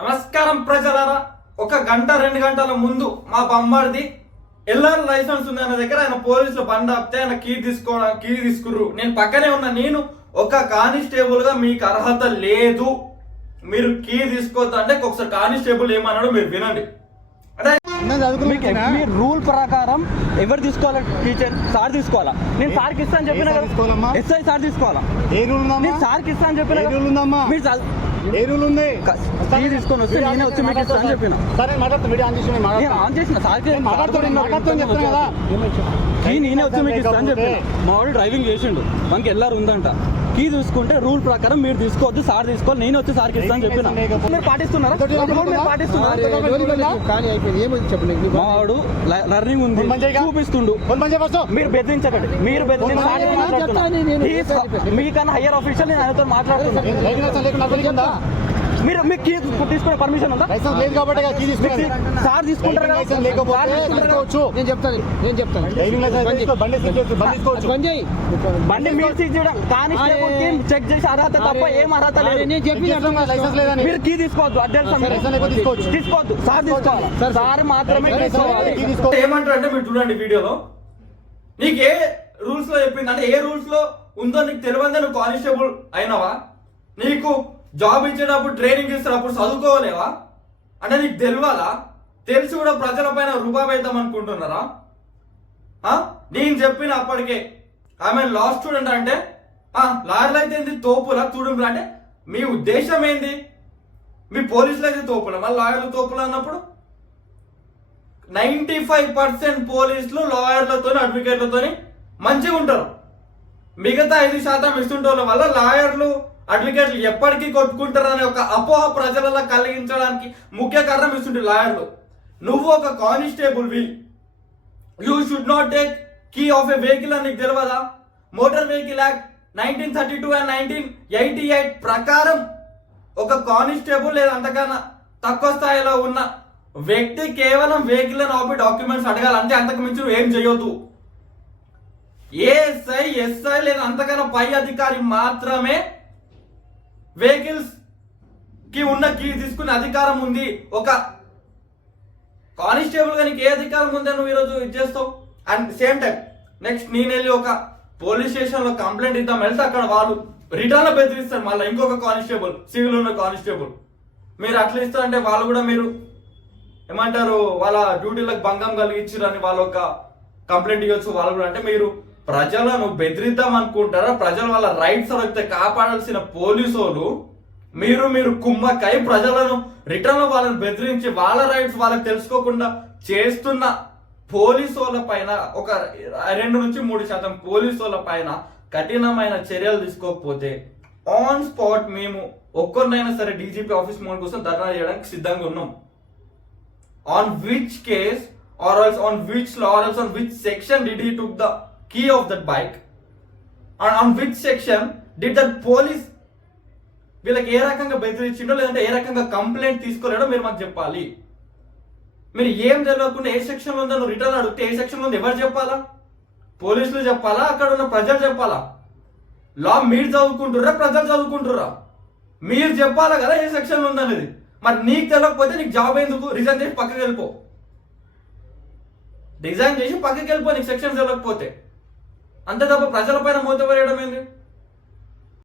నమస్కారం ప్రజలారా. ఒక గంట 2 గంటల ముందు మా బొమ్మడిది ఎల్ఆర్ లైసెన్స్ ఉంది అన్న దగ్గర ఆయన పోలీసులు బండి ఆపితే ఆయన కీ తీసుకుర్రు. నేను పక్కనే ఉన్నా. నేను ఒక కానిస్టేబుల్ గా మీకు అర్హత లేదు, మీరు కీ తీసుకోవద్దు అంటే ఒకసారి కానిస్టేబుల్ ఏమన్నాడు మీరు వినండి. అంటే రూల్ ప్రకారం ఎవరు తీసుకోవాలి? టీచర్ సార్ తీసుకోవాలా? నేను సార్కి ఇస్తాను చెప్పిన ఎస్ఐ సార్ తీసుకోవాలా? నేను సార్కి ఇస్తాను చెప్పిన మీరు ఏ రూల్ ఉంది? తీసుకొని వస్తే నేనే వచ్చి మీకు ఇస్తాను చెప్పిన. సరే ఆన్ చేసిన సార్కి నేనే వచ్చి మీకు ఇస్తాను చెప్పిన. మా వాడు డ్రైవింగ్ చేసిండు, మనకి ఎల్ఆర్ ఉందంట. కీ తీసుకుంటే రూల్ ప్రకారం మీరు తీసుకోవద్దు, సార్ తీసుకోవాలి. నేను వచ్చి సార్కి ఇస్తాను చెప్పిన. మీరు పాటిస్తున్నారా? మా వాడు లర్నింగ్ ఉంది చూపిస్తుండు. మీరు బెదిరించకండి, మీరు మీకన్నా హయ్యర్ ఆఫీషియల్ నేను ఆయనతో మాట్లాడుతున్నాను. మీరు మీకు కీ తీసుకునే పర్మిషన్ ఉందా? సార్ తీసుకుంటారు కదా. బండి మీరు సీజ్ చేయడం కానిస్టేబుల్ కి చెక్ చేసి అర్హత తప్ప ఏం అర్హత లేదు. మీరు కీ తీసుకోవద్దు, తీసుకోవద్దు, సార్ తీసుకోవాలి. సార్ మాత్రమే ఏమంటారు అంటే మీరు చూడండి వీడియోలో, నీకు ఏ రూల్స్ లో చెప్పింది అంటే ఏ రూల్స్ లో ఉందో నీకు తెలియదే నువ్వు కానిస్టేబుల్ అయినావా? నీకు జాబ్ ఇచ్చేటప్పుడు ట్రైనింగ్ ఇస్తున్నప్పుడు చదువుకోలేవా అంటే నీకు తెలియాలా? తెలిసి కూడా ప్రజల పైన రూపాయి వేద్దాం అనుకుంటున్నారా? నేను చెప్పిన అప్పటికే ఆమె లా స్టూడెంట్ అంటే లాయర్లు అయితే ఏంది తోపులా చూడండి అంటే మీ ఉద్దేశం ఏంది? మీ పోలీసులు అయితే తోపులా, మళ్ళీ లాయర్లు తోపులు అన్నప్పుడు 95% పోలీసులు లాయర్లతో అడ్వకేట్లతో మంచిగా ఉంటారు. మిగతా 5% ఇస్తుంటోళ్ళ వల్ల లాయర్లు అడ్వకేట్లు ఎప్పటికీ కొట్టుకుంటారనే ఒక అపోహ ప్రజలలో కలిగించడానికి ముఖ్య కారణం ఇస్తుంటే లాయర్లు. నువ్వు ఒక constable you should not take key off a vehicle అని నీకు తెలియదా? మోటార్ వెహికల్ యాక్ట్ 1932 అండ్ 1988 ప్రకారం ఒక కానిస్టేబుల్ లేదా అంతకన్నా తక్కువ స్థాయిలో ఉన్న వ్యక్తి కేవలం వెహికల్ అని ఆపి డాక్యుమెంట్స్ అడగాలి, అంతే. అంతకు మించి నువ్వు ఏం చేయొద్దు. ఏఎస్ఐ ఎస్ఐ లేదా అంతకన్నా పై అధికారి మాత్రమే వెహికల్స్ కి ఉన్న కీ తీసుకునే అధికారం ఉంది. ఒక కానిస్టేబుల్ గా నీకు ఏ అధికారం ఉందని నువ్వు ఈరోజు ఇది చేస్తావు? అండ్ సేమ్ టైం నెక్స్ట్ నేను వెళ్ళి ఒక పోలీస్ స్టేషన్ లో కంప్లైంట్ ఇద్దాం వెళ్తే అక్కడ వాళ్ళు రిటర్న్ లో బెదిరిస్తారు మళ్ళీ ఇంకొక కానిస్టేబుల్, సివిల్ ఉన్న కానిస్టేబుల్. మీరు అట్లా ఇస్తారంటే వాళ్ళు కూడా మీరు ఏమంటారు వాళ్ళ డ్యూటీలకు భంగం కలిగించారని వాళ్ళు ఒక కంప్లైంట్ ఇవ్వచ్చు వాళ్ళు కూడా. అంటే మీరు ప్రజలను బెదిరిద్దాం అనుకుంటారా? ప్రజలు వాళ్ళ రైట్స్ అడిగితే కాపాడాల్సిన పోలీసు మీరు కుమ్మక్కై ప్రజలను రిటర్న్ వాళ్ళని బెదిరించి వాళ్ళ రైట్స్ వాళ్ళకి తెలుసుకోకుండా చేస్తున్న పోలీసుల పైన ఒక 2 నుంచి 3% పోలీసుల పైన కఠినమైన చర్యలు తీసుకోకపోతే ఆన్ స్పాట్ మేము ఒక్కరినైనా సరే డీజీపీ ఆఫీస్ ముందు కోసం ధర్నా చేయడానికి సిద్ధంగా ఉన్నాం. On which case or else on which law or else on which section did he took the key of that bike? On which section did that police వీళ్ళకి ఏ రకంగా బెదిరించిండో లేదంటే ఏ రకంగా కంప్లైంట్ తీసుకోలేడో మీరు మాకు చెప్పాలి. మీరు ఏం తెలియకుండా ఏ సెక్షన్ లో ఉందో నువ్వు రిటర్న్ అడిగితే ఏ సెక్షన్ లో ఎవరు చెప్పాలా? పోలీసులు చెప్పాలా? అక్కడ ఉన్న ప్రజలు చెప్పాలా? లా మీరు చదువుకుంటుర్రా ప్రజలు చదువుకుంటుర్రా? మీరు చెప్పాలా కదా ఏ సెక్షన్ లో ఉందనేది. మరి నీకు తెలియకపోతే నీకు జాబ్ ఎందుకు? రిజైన్ చేసి పక్కకి వెళ్ళిపో, నీకు సెక్షన్స్ వెళ్ళకపోతే. అంతే తప్ప ప్రజల పైన మోత వేయడం ఏంది?